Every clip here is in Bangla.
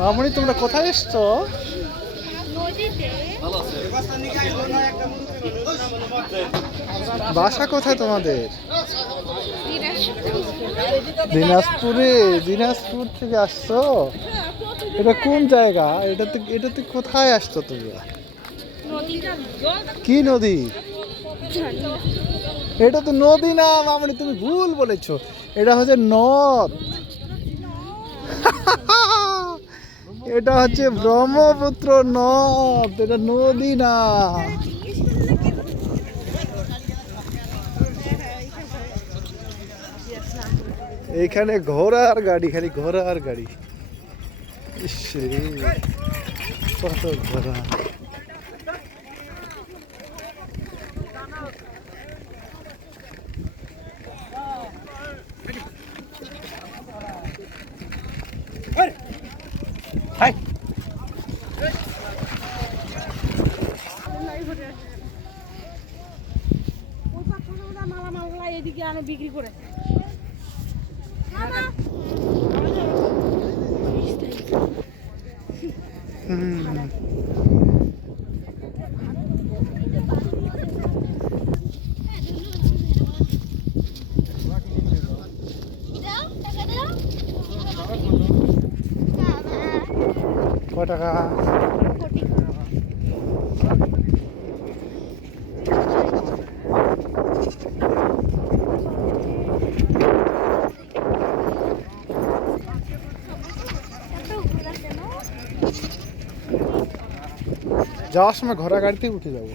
মামনি, তোমরা কোথায় এসছো? বাসা কোথায় তোমাদের? দিনাজপুরে। দিনাজপুর থেকে আসছো? এটা কোন জায়গা? এটাতে কোথায় আসছো তোমরা? কি নদী? এটা তো নদী না মামনি, তুমি ভুল বলেছো। এটা হচ্ছে নদ। এটা হচ্ছে ব্রহ্মপুত্র নদ, এটা নদী না। এইখানে ঘোড়ার গাড়ি, খালি ঘোড়ার গাড়ি। ইসরে, কত ঘোড়া! এদিকে আনো বিক্রি করে। কয় টাকা? যাওয়ার সময় ঘোড়া গাড়িতে উঠে যাবো।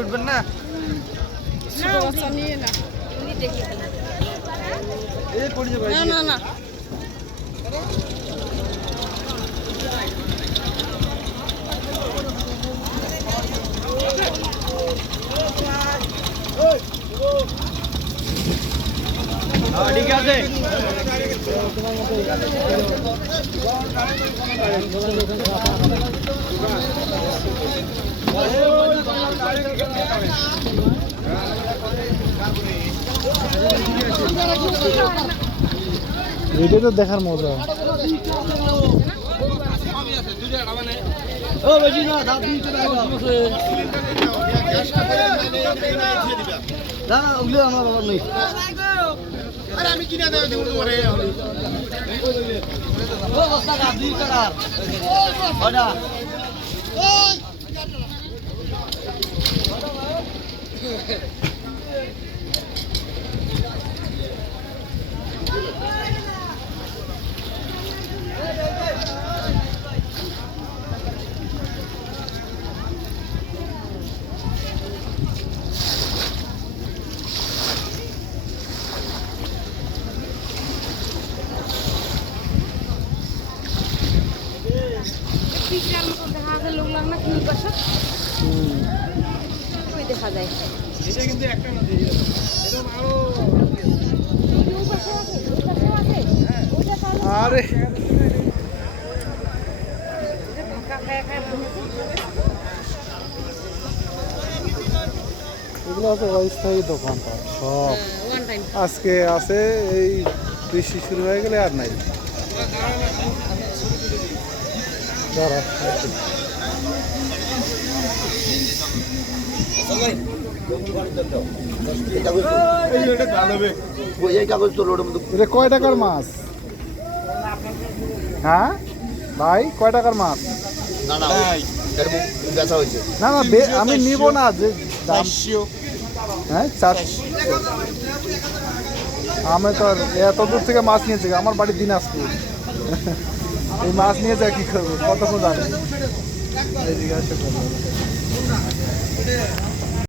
উঠবেন না? না না, ঠিক আছে। এটা তো দেখার মজা। আমি কিনে দেবো দেখা যায়। এটা কিন্তু একটা নদী, এরকম আরো। আরে এগুলো আছে অস্থায়ী দোকানপাট সব। আজকে আছে, এই বৃষ্টি শুরু হয়ে গেলে আর নাই। দাঁড়া, এটা কয় টাকার মাছ? হ্যাঁ ভাই, কয় টাকার মাছ? না না না, আমি নিব না যে দাম। হ্যাঁ, 400। আমি তো আর এত দূর থেকে মাছ নিয়েছি, আমার বাড়ি দিনাজপুর। এই মাছ নিয়ে যা কি করবো, কতক্ষণ জানি। এই জিজ্ঞাসা করবো।